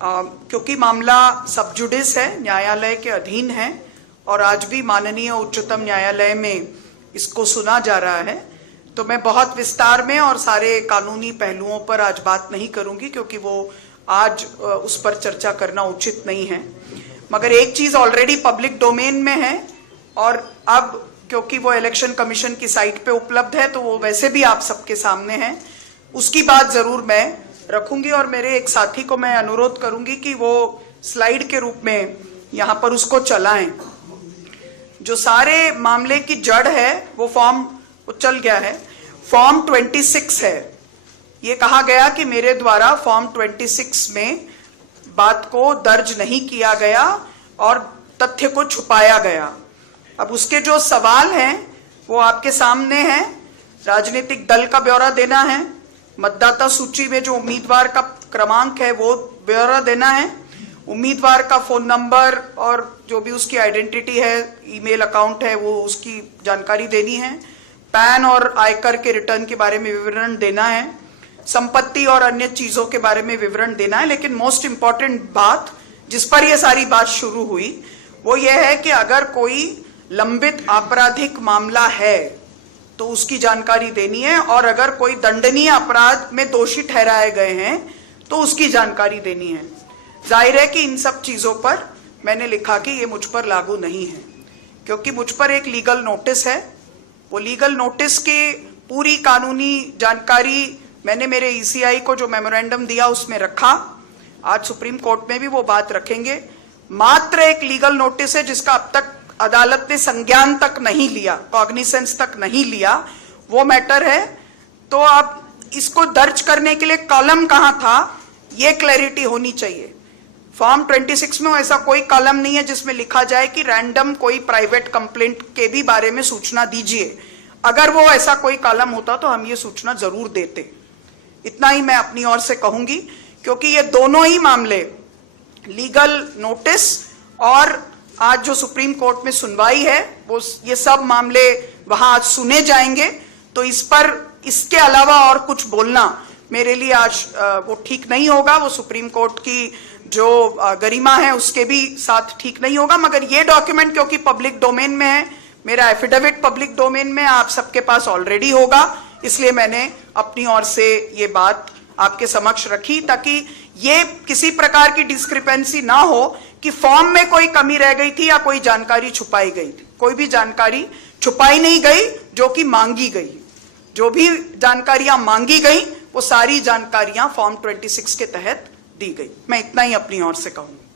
क्योंकि मामला सब जुडिस है, न्यायालय के अधीन है और आज भी माननीय उच्चतम न्यायालय में इसको सुना जा रहा है, तो मैं बहुत विस्तार में और सारे कानूनी पहलुओं पर आज बात नहीं करूंगी क्योंकि वो आज उस पर चर्चा करना उचित नहीं है। मगर एक चीज ऑलरेडी पब्लिक डोमेन में है और अब क्योंकि वो इलेक्शन कमीशन की साइट पे उपलब्ध है तो वो वैसे भी आप सबके सामने है, उसकी बात जरूर मैं रखूंगी और मेरे एक साथी को मैं अनुरोध करूंगी कि वो स्लाइड के रूप में यहाँ पर उसको चलाएं। जो सारे मामले की जड़ है वो फॉर्म चल गया है, फॉर्म 26 है। ये कहा गया कि मेरे द्वारा फॉर्म 26 में बात को दर्ज नहीं किया गया और तथ्य को छुपाया गया। अब उसके जो सवाल हैं वो आपके सामने हैं। राजनीतिक दल का ब्यौरा देना है, मतदाता सूची में जो उम्मीदवार का क्रमांक है वो ब्यौरा देना है, उम्मीदवार का फोन नंबर और जो भी उसकी आइडेंटिटी है, ईमेल अकाउंट है, वो उसकी जानकारी देनी है, पैन और आयकर के रिटर्न के बारे में विवरण देना है, संपत्ति और अन्य चीजों के बारे में विवरण देना है। लेकिन मोस्ट इंपॉर्टेंट बात जिस पर यह सारी बात शुरू हुई वो ये है कि अगर कोई लंबित आपराधिक मामला है तो उसकी जानकारी देनी है और अगर कोई दंडनीय अपराध में दोषी ठहराए गए हैं तो उसकी जानकारी देनी है। जाहिर है कि इन सब चीजों पर मैंने लिखा कि ये मुझ पर लागू नहीं है क्योंकि मुझ पर एक लीगल नोटिस है। वो लीगल नोटिस की पूरी कानूनी जानकारी मैंने मेरे ईसीआई को जो मेमोरेंडम दिया उसमें रखा। आज सुप्रीम कोर्ट में भी वो बात रखेंगे। मात्र एक लीगल नोटिस है जिसका अब तक अदालत ने संज्ञान तक नहीं लिया, कॉग्निसेंस तक नहीं लिया, वो मैटर है। तो अब इसको दर्ज करने के लिए कॉलम कहां था ये क्लैरिटी होनी चाहिए। फॉर्म 26 में ऐसा कोई कॉलम नहीं है जिसमें लिखा जाए कि रैंडम कोई प्राइवेट कंप्लेंट के भी बारे में सूचना दीजिए। अगर वो ऐसा कोई कॉलम होता तो हम ये सूचना जरूर देते। इतना ही मैं अपनी ओर से कहूंगी क्योंकि ये दोनों ही मामले, लीगल नोटिस और आज जो सुप्रीम कोर्ट में सुनवाई है, वो ये सब मामले वहां आज सुने जाएंगे। तो इस पर इसके अलावा और कुछ बोलना मेरे लिए आज वो ठीक नहीं होगा। वो सुप्रीम कोर्ट की जो गरिमा है उसके भी साथ ठीक नहीं होगा। मगर ये डॉक्यूमेंट क्योंकि पब्लिक डोमेन में है, मेरा एफिडेविट पब्लिक डोमेन में आप सबके पास ऑलरेडी होगा, इसलिए मैंने अपनी ओर से ये बात आपके समक्ष रखी ताकि ये किसी प्रकार की डिस्क्रिपेंसी ना हो कि फॉर्म में कोई कमी रह गई थी या कोई जानकारी छुपाई गई थी। कोई भी जानकारी छुपाई नहीं गई जो कि मांगी गई। जो भी जानकारियां मांगी गई वो सारी जानकारियां फॉर्म 26 के तहत दी गई। मैं इतना ही अपनी ओर से कहूंगा।